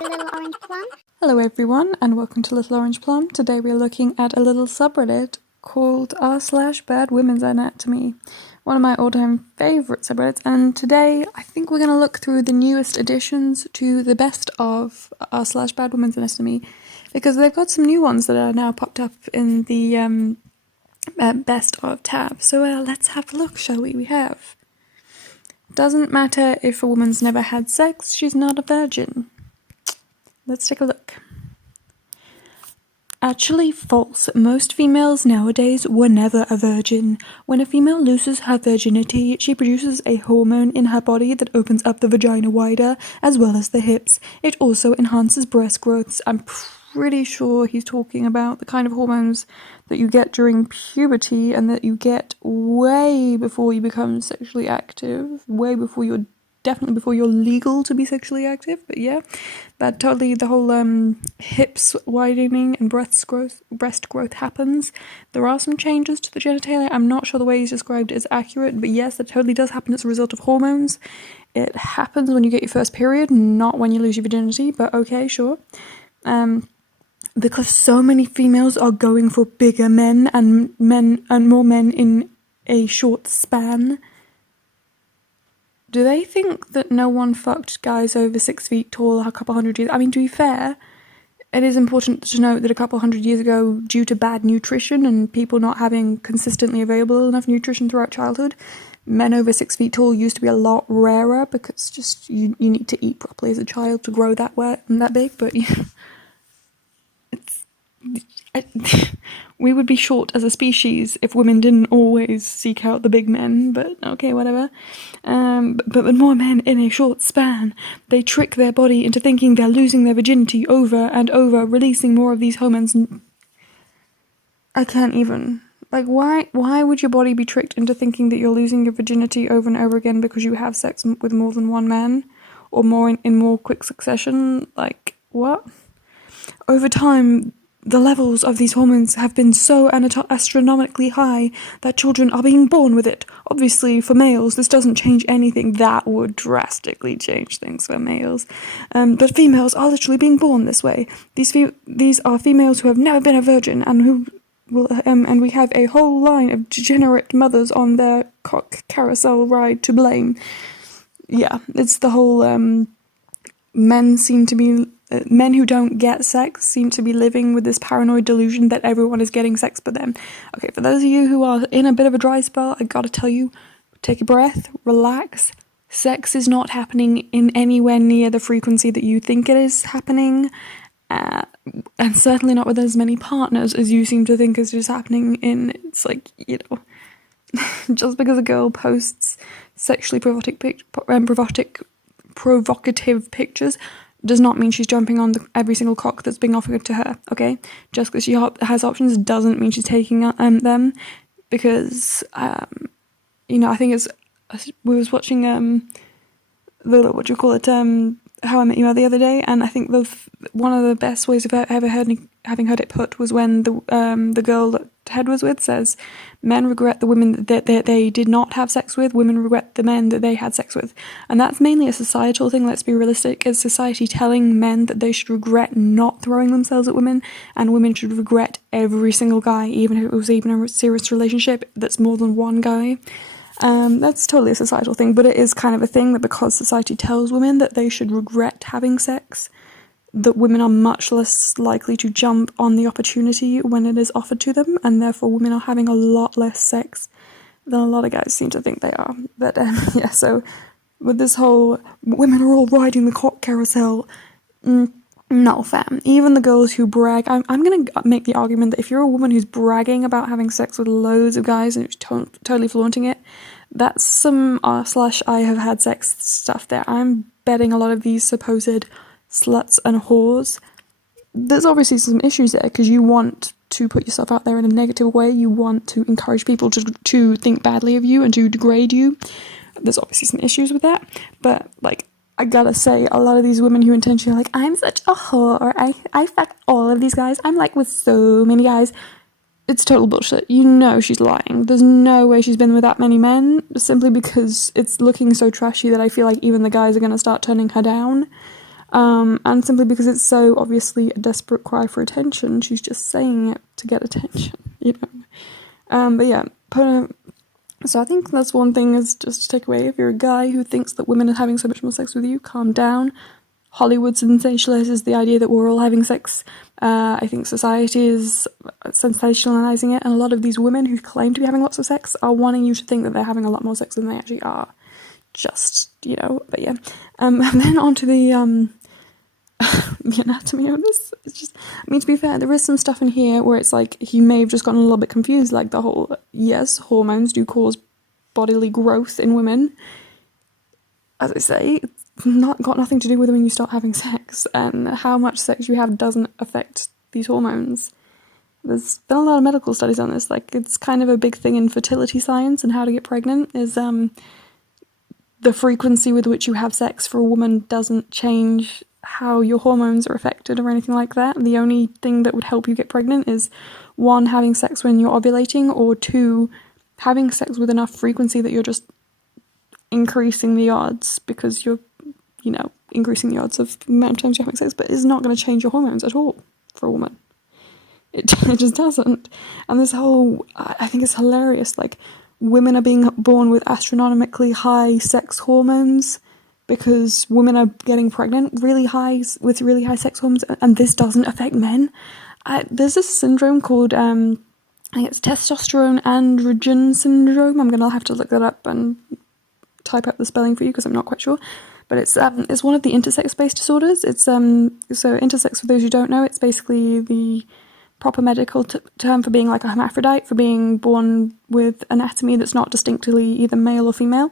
Little Orange Plum. Hello everyone and welcome to Little Orange Plum. Today we are looking at a little subreddit called r/BadWomen'sAnatomy, one of my all-time favourite subreddits, and today I think we're going to look through the newest additions to the best of r/BadWomen'sAnatomy, because they've got some new ones that are now popped up in the best of tab. So let's have a look, shall we? We have: doesn't matter if a woman's never had sex, she's not a virgin. Let's take a look. Actually false. Most females nowadays were never a virgin. When a female loses her virginity, she produces a hormone in her body that opens up the vagina wider, as well as the hips. It also enhances breast growths. I'm pretty sure he's talking about the kind of hormones that you get during puberty and that you get way before you become sexually active, definitely before you're legal to be sexually active. But yeah, that totally, the whole hips widening and breast growth happens. There are some changes to the genitalia. I'm not sure the way he's described it is accurate, but yes, that totally does happen as a result of hormones. It happens when you get your first period, not when you lose your virginity, but okay, sure. Because so many females are going for bigger men and more men in a short span. Do they think that no one fucked guys over 6 feet tall a couple hundred years? I mean, to be fair, it is important to note that a couple hundred years ago, due to bad nutrition and people not having consistently available enough nutrition throughout childhood, men over 6 feet tall used to be a lot rarer, because just you need to eat properly as a child to grow that big. But yeah, we would be short as a species if women didn't always seek out the big men, but okay, whatever. But with more men in a short span, they trick their body into thinking they're losing their virginity over and over, releasing more of these hormones. I can't even. Like, why would your body be tricked into thinking that you're losing your virginity over and over again because you have sex with more than one man, or more in more quick succession? Like, what? Over time, the levels of these hormones have been so astronomically high that children are being born with it. Obviously, for males, this doesn't change anything. That would drastically change things for males. But females are literally being born this way. These are females who have never been a virgin, and who will, and we have a whole line of degenerate mothers on their cock carousel ride to blame. Yeah, it's the whole men who don't get sex seem to be living with this paranoid delusion that everyone is getting sex but them. Okay, for those of you who are in a bit of a dry spell, I gotta tell you, take a breath, relax. Sex is not happening in anywhere near the frequency that you think it is happening, and certainly not with as many partners as you seem to think is just happening in. It's like, you know, just because a girl posts sexually provocative pictures does not mean she's jumping on every single cock that's being offered to her, okay? Just because she has options doesn't mean she's taking them, because, I think we was watching, How I Met Your Mother the other day, and I think one of the best ways of having heard it put was when the girl that Ted was with says, men regret the women that they did not have sex with, women regret the men that they had sex with. And that's mainly a societal thing, let's be realistic. Is society telling men that they should regret not throwing themselves at women, and women should regret every single guy, even if it was even a serious relationship that's more than one guy? That's totally a societal thing, but it is kind of a thing that because society tells women that they should regret having sex, that women are much less likely to jump on the opportunity when it is offered to them, and therefore women are having a lot less sex than a lot of guys seem to think they are. But yeah, so with this whole women are all riding the cock carousel, no fam. Even the girls who brag, I'm gonna make the argument that if you're a woman who's bragging about having sex with loads of guys and totally flaunting it, that's some r/I have had sex stuff there. I'm betting a lot of these supposed sluts and whores, there's obviously some issues there, because you want to put yourself out there in a negative way. You want to encourage people to think badly of you and to degrade you. There's obviously some issues with that, but like, I gotta say, a lot of these women who intentionally are like, I'm such a whore, or I fuck all of these guys, I'm like with so many guys, it's total bullshit. You know she's lying. There's no way she's been with that many men, simply because it's looking so trashy that I feel like even the guys are gonna start turning her down. And simply because it's so obviously a desperate cry for attention, she's just saying it to get attention, you know. But yeah, so I think that's one thing is just to take away. If you're a guy who thinks that women are having so much more sex with you, calm down. Hollywood sensationalizes the idea that we're all having sex. I think society is sensationalizing it, and a lot of these women who claim to be having lots of sex are wanting you to think that they're having a lot more sex than they actually are. Just, you know, but yeah. And then on to the anatomy of this. It's just, I mean, to be fair, there is some stuff in here where it's like he may have just gotten a little bit confused, like the whole, yes, hormones do cause bodily growth in women. As I say, it's not got nothing to do with when you start having sex, and how much sex you have doesn't affect these hormones. There's been a lot of medical studies on this, like it's kind of a big thing in fertility science and how to get pregnant, is the frequency with which you have sex for a woman doesn't change how your hormones are affected or anything like that. The only thing that would help you get pregnant is 1, having sex when you're ovulating, or 2, having sex with enough frequency that you're just increasing the odds, because you're, you know, increasing the odds of the amount of times you're having sex, but it's not going to change your hormones at all for a woman. It just doesn't. And this whole, I think it's hilarious, like, women are being born with astronomically high sex hormones because women are getting pregnant with really high sex hormones, and this doesn't affect men. There's this syndrome called, I think it's testosterone androgen syndrome. I'm going to have to look that up and type up the spelling for you because I'm not quite sure. But it's one of the intersex-based disorders. It's so intersex, for those who don't know, it's basically the proper medical term for being like a hermaphrodite, for being born with anatomy that's not distinctly either male or female.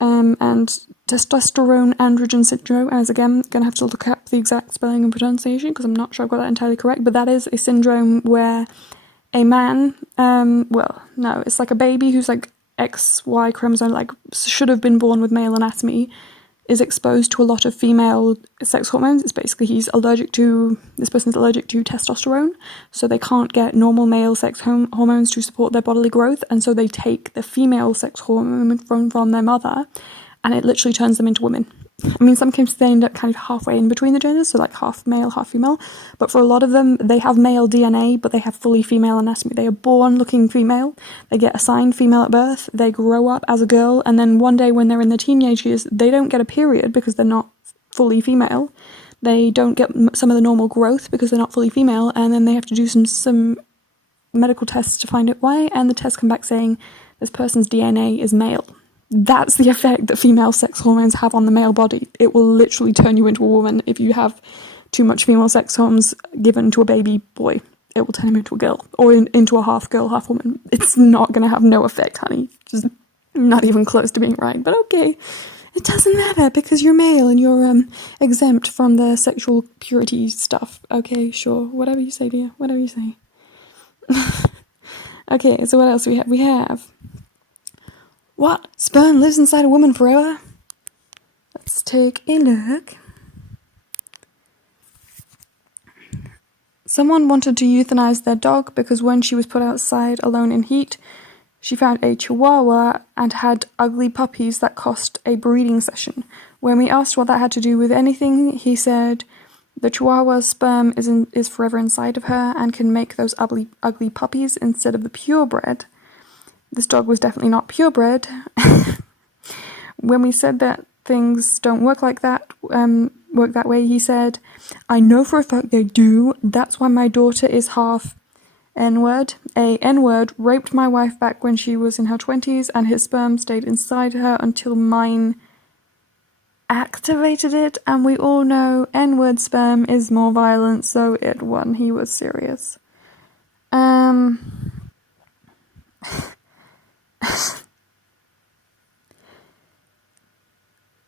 And testosterone androgen syndrome, as again, going to have to look up the exact spelling and pronunciation because I'm not sure I've got that entirely correct, but that is a syndrome where a man, it's like a baby who's like XY chromosome, like should have been born with male anatomy, is exposed to a lot of female sex hormones. It's basically this person's allergic to testosterone, so they can't get normal male sex hormones to support their bodily growth, and so they take the female sex hormone from their mother, and it literally turns them into women. I mean, some cases they end up kind of halfway in between the genders, so like half male, half female, but for a lot of them, they have male DNA, but they have fully female anatomy. They are born looking female, they get assigned female at birth, they grow up as a girl, and then one day when they're in their teenage years, they don't get a period because they're not fully female. They don't get some of the normal growth because they're not fully female, and then they have to do some medical tests to find out why, and the tests come back saying this person's DNA is male. That's the effect that female sex hormones have on the male body. It will literally turn you into a woman if you have too much female sex hormones given to a baby boy. It will turn him into a girl, or into a half girl, half woman. It's not going to have no effect, honey. Just not even close to being right. But okay, it doesn't matter because you're male and you're exempt from the sexual purity stuff. Okay, sure. Whatever you say, dear. Whatever you say. Okay, so what else do we have? We have... What? Sperm lives inside a woman forever? Let's take a look. Someone wanted to euthanize their dog because when she was put outside alone in heat, she found a chihuahua and had ugly puppies that cost a breeding session. When we asked what that had to do with anything, he said the chihuahua's sperm is forever inside of her and can make those ugly puppies instead of the purebred. This dog was definitely not purebred. When we said that things don't work like that, work that way, he said, I know for a fact they do. That's why my daughter is half N-word. A N-word raped my wife back when she was in her 20s, and his sperm stayed inside her until mine activated it, and we all know N-word sperm is more violent, so it won. He was serious.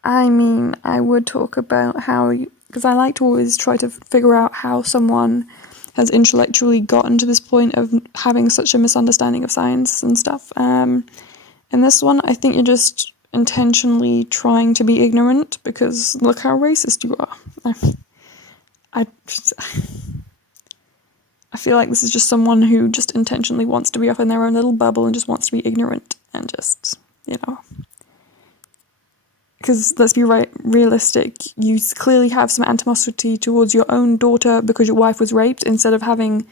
I mean, I would talk about how, because I like to always try to figure out how someone has intellectually gotten to this point of having such a misunderstanding of science and stuff. In this one, I think you're just intentionally trying to be ignorant, because look how racist you are. I feel like this is just someone who just intentionally wants to be off in their own little bubble and just wants to be ignorant and just, because let's be realistic, you clearly have some animosity towards your own daughter because your wife was raped, instead of having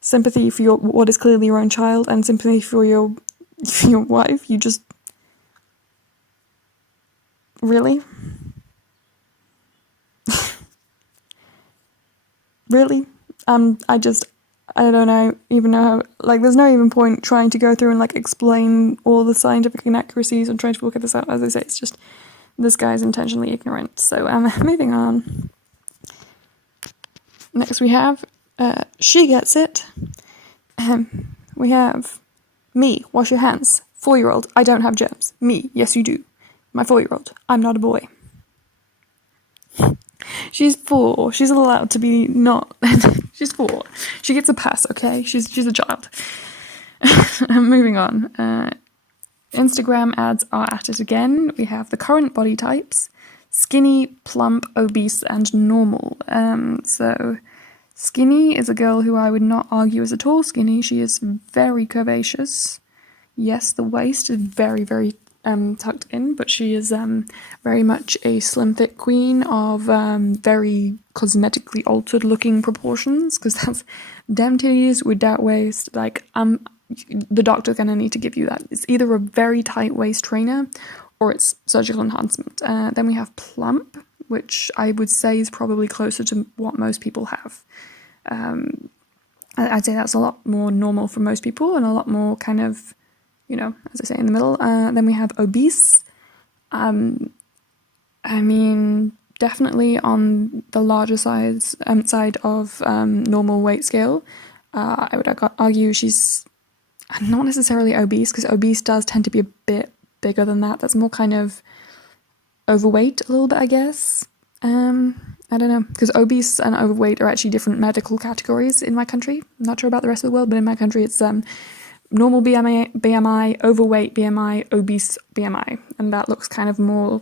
sympathy for what is clearly your own child and sympathy for your wife. You just... Really? Really? I don't even know how, like, there's no even point trying to go through and, like, explain all the scientific inaccuracies and trying to work this out. As I say, it's just, this guy's intentionally ignorant. So, moving on. Next we have, she gets it. We have, me, wash your hands. 4-year-old, I don't have germs. Me, yes you do. My 4-year-old, I'm not a boy. She's 4. She's allowed to be not... She's 4. She gets a pass, okay? She's a child. Moving on. Instagram ads are at it again. We have the current body types: skinny, plump, obese, and normal. So skinny is a girl who I would not argue is at all skinny. She is very curvaceous. Yes, the waist is very, very tucked in, but she is very much a slim, thick queen of very cosmetically altered looking proportions, because that's damn titties with that waist. Like, the doctor's gonna need to give you that. It's either a very tight waist trainer or it's surgical enhancement. Then we have plump, which I would say is probably closer to what most people have. I'd say that's a lot more normal for most people and a lot more kind of, you know, as I say, in the middle. Then we have obese. I mean, definitely on the larger side of normal weight scale. I would argue she's not necessarily obese, because obese does tend to be a bit bigger than that. That's more kind of overweight a little bit, I guess. I don't know, because obese and overweight are actually different medical categories in my country. I'm not sure about the rest of the world, but in my country it's normal BMI, overweight BMI, obese BMI, and that looks kind of more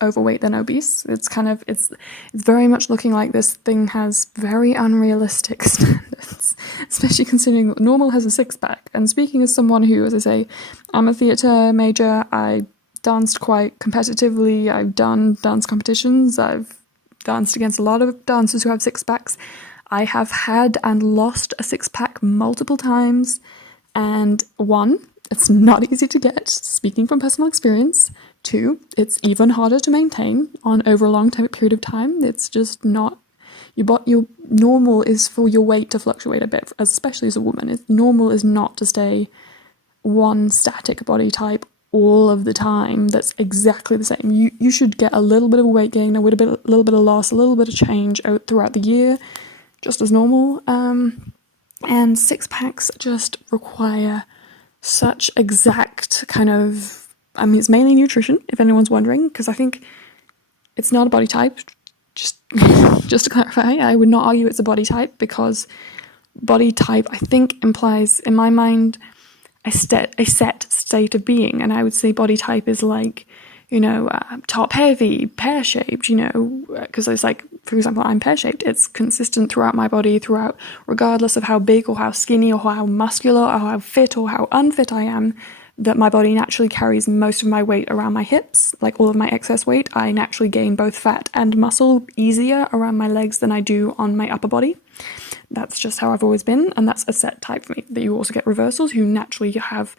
overweight than obese. It's kind of, it's very much looking like this thing has very unrealistic standards, especially considering that normal has a 6-pack. And speaking as someone who, as I say, I'm a theatre major, I danced quite competitively, I've done dance competitions, I've danced against a lot of dancers who have 6-packs. I have had and lost a 6-pack multiple times. And 1, it's not easy to get, speaking from personal experience. 2, it's even harder to maintain over a long period of time. It's just not, your normal is for your weight to fluctuate a bit, especially as a woman. Normal is not to stay one static body type all of the time that's exactly the same. You should get a little bit of a weight gain, a little bit of loss, a little bit of change out throughout the year, just as normal. And 6-packs just require such exact kind of, I mean, it's mainly nutrition, if anyone's wondering, because I think it's not a body type. Just to clarify, I would not argue it's a body type, because body type, I think, implies, in my mind, a set state of being. And I would say body type is like, you know, top heavy, pear-shaped, you know, because it's like, for example, I'm pear-shaped. It's consistent throughout my body, regardless of how big or how skinny or how muscular or how fit or how unfit I am, that my body naturally carries most of my weight around my hips. Like all of my excess weight, I naturally gain both fat and muscle easier around my legs than I do on my upper body. That's just how I've always been, and that's a set type for me. That you also get reversals who naturally have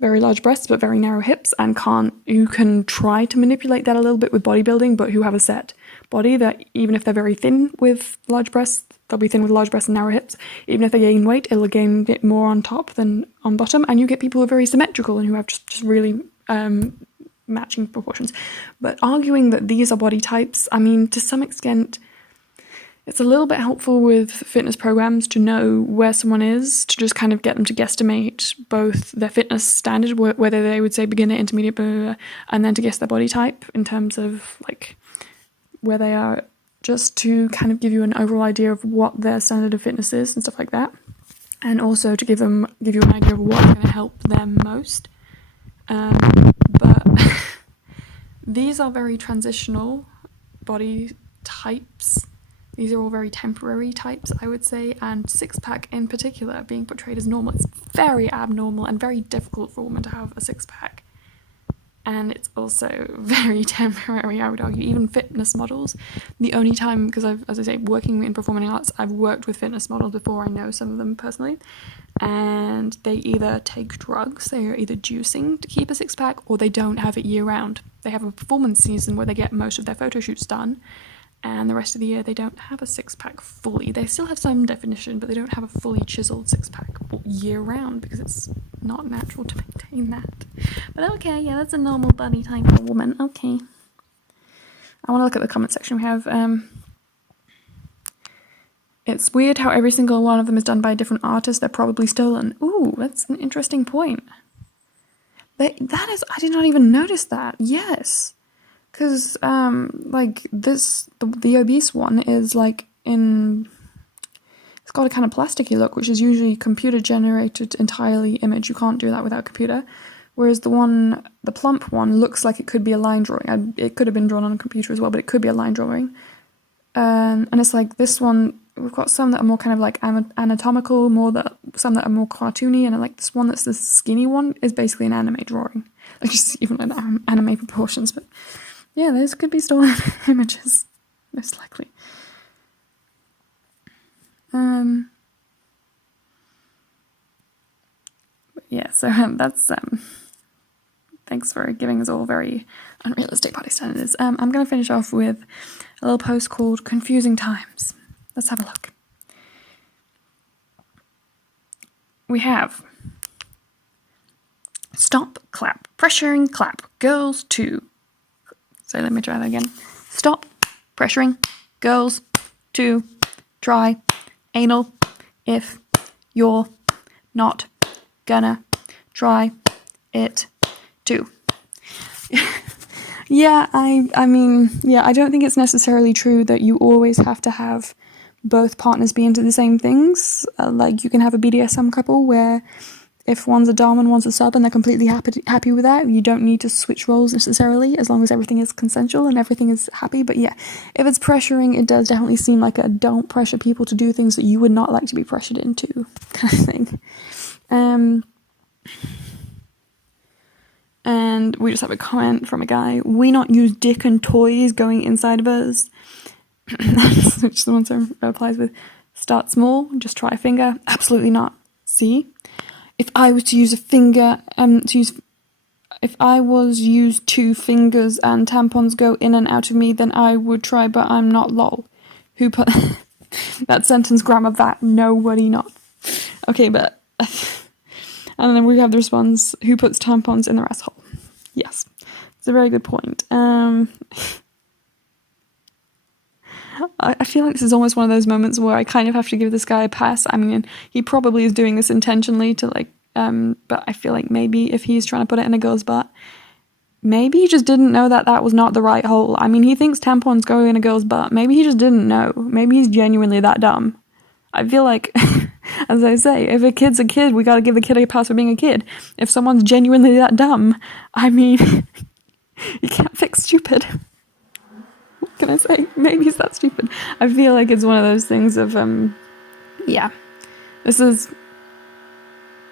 very large breasts but very narrow hips and you can try to manipulate that a little bit with bodybuilding, but who have a set body that even if they're very thin with large breasts, they'll be thin with large breasts and narrow hips. Even if they gain weight, it'll gain it more on top than on bottom. And you get people who are very symmetrical and who have just really matching proportions. But arguing that these are body types, I mean, to some extent, it's a little bit helpful with fitness programs to know where someone is, to just kind of get them to guesstimate both their fitness standard, whether they would say beginner, intermediate, blah, blah, blah, and then to guess their body type in terms of like where they are, just to kind of give you an overall idea of what their standard of fitness is and stuff like that. And also to give you an idea of what's going to help them most. But these are very transitional body types. These are all very temporary types, I would say, and 6-pack in particular being portrayed as normal. It's very abnormal and very difficult for a woman to have a 6-pack. and it's also very temporary, I would argue. Even fitness models, the only time, because I've, as I say, working in performing arts, I've worked with fitness models before. I know some of them personally, and they either take drugs, they are either juicing to keep a six-pack, or they don't have it year-round. They have a performance season where they get most of their photo shoots done, and the rest of the year they don't have a six-pack fully. They still have some definition, but they don't have a fully chiseled six-pack year-round because it's not natural to maintain that. But okay, yeah, that's a normal body type of woman. Okay. I want to look at the comment section. We have, it's weird how every single one of them is done by a different artist. They're probably stolen. Ooh, that's an interesting point. That is, I did not even notice that. Yes. Because, like, this, the obese one is, like, it's got a kind of plasticky look, which is usually computer-generated entirely image. You can't do that without a computer. Whereas the plump one looks like it could be a line drawing. It could have been drawn on a computer as well, but it could be a line drawing. And it's like this one, we've got some that are more kind of, like, anatomical, some that are more cartoony, and, like, this one that's the skinny one is basically an anime drawing. Like, just even like anime proportions, but... yeah, those could be stolen images, most likely. But yeah, so that's, thanks for giving us all very unrealistic body standards. I'm going to finish off with a little post called Confusing Times. Let's have a look. We have stop, clap, pressuring, clap, girls to... So let me try that again. Stop pressuring girls to try anal if you're not gonna try it too. Yeah, I mean, yeah, I don't think it's necessarily true that you always have to have both partners be into the same things. Like, you can have a BDSM couple where if one's a dom and one's a sub and they're completely happy with that, you don't need to switch roles necessarily, as long as everything is consensual and everything is happy. But yeah, if it's pressuring, it does definitely seem like a don't pressure people to do things that you would not like to be pressured into kind of thing. And we just have a comment from a guy: we not use dick and toys going inside of us. Which the one someone replies with, start small, just try a finger. Absolutely not. See? If I was to use a finger, if I was used 2 fingers and tampons go in and out of me, then I would try, but I'm not, lol. Who put that sentence grammar that? Nobody not. Okay, but and then we have the response: who puts tampons in their asshole? Yes, it's a very good point. I feel like this is almost one of those moments where I kind of have to give this guy a pass. I mean, he probably is doing this intentionally to, like, but I feel like maybe if he's trying to put it in a girl's butt, maybe he just didn't know that that was not the right hole. I mean, he thinks tampons go in a girl's butt. Maybe he just didn't know. Maybe he's genuinely that dumb. I feel like, as I say, if a kid's a kid, we gotta give the kid a pass for being a kid. If someone's genuinely that dumb, I mean, you can't fix stupid. What can I say? Maybe he's that stupid. I feel like it's one of those things of, yeah. This is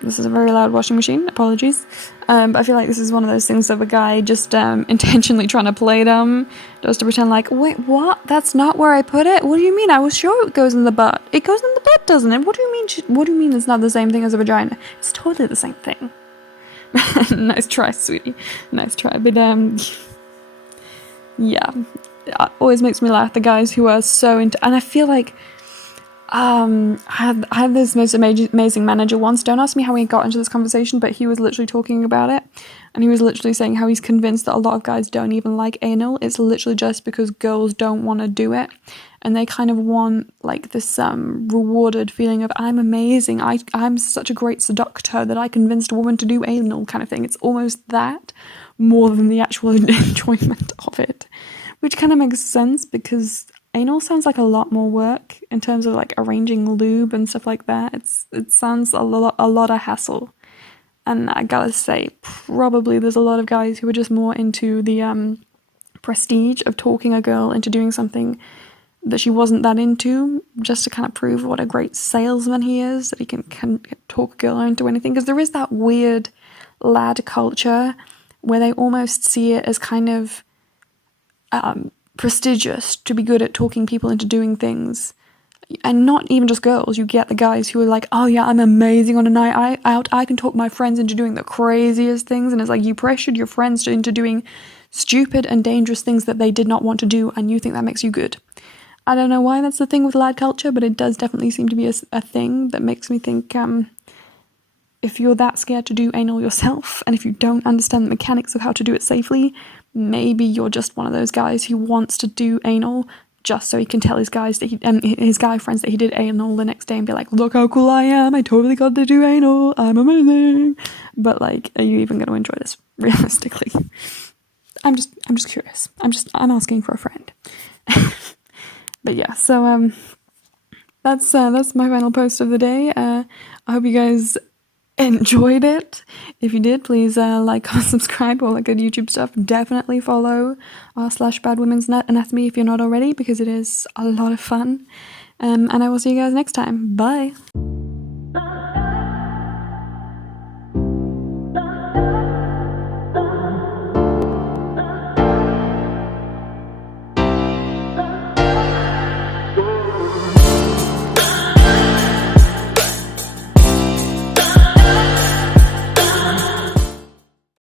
a very loud washing machine, apologies. But I feel like this is one of those things of a guy just intentionally trying to play dumb, just to pretend like, wait, what? That's not where I put it? What do you mean? I was sure it goes in the butt. It goes in the butt, doesn't it? What do you mean it's not the same thing as a vagina? It's totally the same thing. Nice try, sweetie. Nice try. But, yeah. It always makes me laugh, the guys who are so into... And I feel like... I had this most amazing manager once. Don't ask me how we got into this conversation, but he was literally talking about it, and he was literally saying how he's convinced that a lot of guys don't even like anal. It's literally just because girls don't want to do it, and they kind of want, like, this rewarded feeling of, I'm amazing, I'm such a great seductor that I convinced a woman to do anal kind of thing. It's almost that more than the actual enjoyment of it, which kind of makes sense because anal sounds like a lot more work in terms of, like, arranging lube and stuff like that. It sounds a lot of hassle. And I gotta say, probably there's a lot of guys who are just more into the prestige of talking a girl into doing something that she wasn't that into, just to kind of prove what a great salesman he is, that he can talk a girl into anything. Because there is that weird lad culture where they almost see it as kind of prestigious to be good at talking people into doing things. And not even just girls, you get the guys who are like, oh yeah, I'm amazing on a night out, I can talk my friends into doing the craziest things, and it's like you pressured your friends into doing stupid and dangerous things that they did not want to do, and you think that makes you good. I don't know why that's the thing with lad culture, but it does definitely seem to be a thing that makes me think, if you're that scared to do anal yourself, and if you don't understand the mechanics of how to do it safely, maybe you're just one of those guys who wants to do anal just so he can tell his guys that his guy friends that he did anal the next day and be like, look how cool I am, I totally got to do anal, I'm amazing. But like, are you even going to enjoy this realistically? I'm just curious. I'm asking for a friend. But yeah, so that's my final post of the day. I hope you guys enjoyed it. If you did, please like, comment, subscribe, all that good YouTube stuff. Definitely follow r/BadWomen'sAnatomy if you're not already, because it is a lot of fun. And I will see you guys next time. Bye.